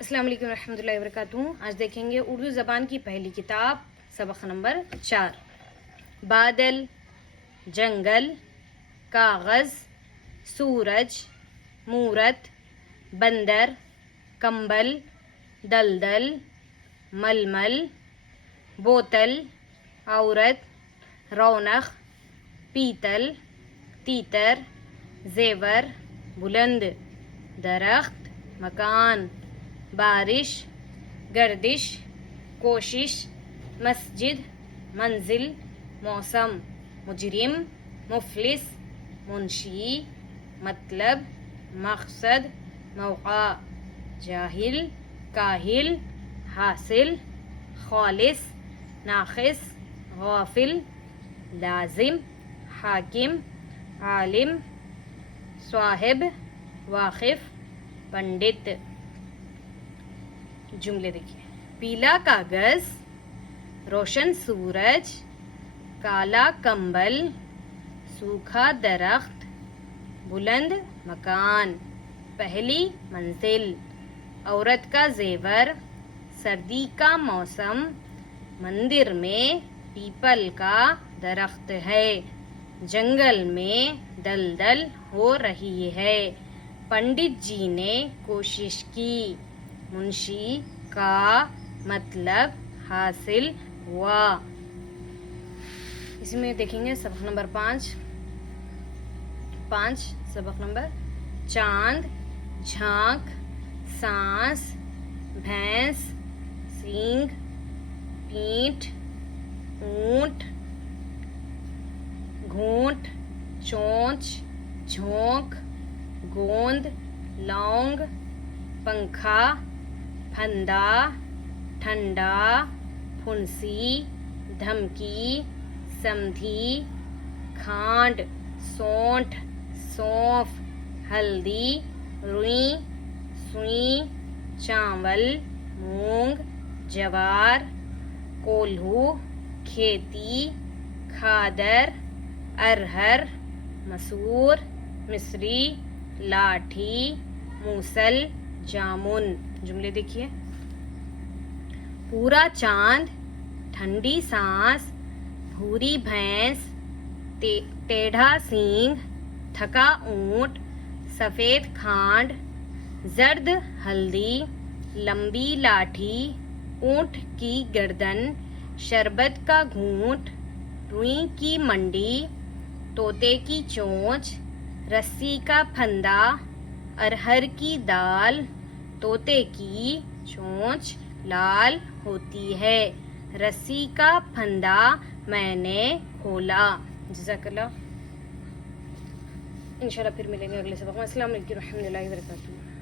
السلام علیکم ورحمۃ اللہ وبرکاتہ۔ آج دیکھیں گے اردو زبان کی پہلی کتاب، سبق نمبر 4۔ بادل، جنگل، کاغذ، سورج، مورت، بندر، کمبل، دلدل، ململ، بوتل، عورت، رونق، پیتل، تیتر، زیور، بلند، درخت، مکان، بارش، گردش، کوشش، مسجد، منزل، موسم، مجرم، مفلس، منشی، مطلب، مقصد، موقع، جاہل، کاہل، حاصل، خالص، ناقص، غافل، لازم، حاکم، عالم، صاحب، واقف، پنڈت۔ جملے دیکھیے۔ پیلا کاغذ، روشن سورج، کالا کمبل، سوکھا درخت، بلند مکان، پہلی منزل، عورت کا زیور، سردی کا موسم، مندر میں پیپل کا درخت ہے، جنگل میں دلدل ہو رہی ہے، پنڈت جی نے کوشش کی، منشی کا مطلب حاصل ہوا۔ اس میں دیکھیں گے سبق نمبر 5 سبق نمبر چاند، جھانک، سانس، بھینس، سینگ، پینٹ، اونٹ، گھونٹ، چونچ، جھونک، گوند، لونگ، پنکھا، پھندا، ٹھنڈا، پھنسی، دھمکی، سمدھی، کھانڈ، سونٹھ، سونف، ہلدی، روئی، سوئی، چاول، مونگ، جوار، کولہو، کھیتی، کھادر، ارہر، مسور، مصری، لاٹھی، موسل، جامن۔ جملے دیکھیے۔ پورا چاند، ٹھنڈی سانس، بھوری بھینس، ٹیڑھا سینگ، تھکا اونٹ، سفید کھانڈ، زرد ہلدی، لمبی لاٹھی، اونٹ کی گردن، شربت کا گھونٹ، روئی کی منڈی، طوطے کی چونچ، رسی کا پھندا، ارہر کی دال، طوطے کی چونچ لال ہوتی ہے، رسی کا پھندا میں نے کھولا۔ جزاک اللہ۔ انشاءاللہ پھر ملیں گے اگلے سبق میں۔ السلام علیکم ورحمۃ اللہ وبرکاتہ۔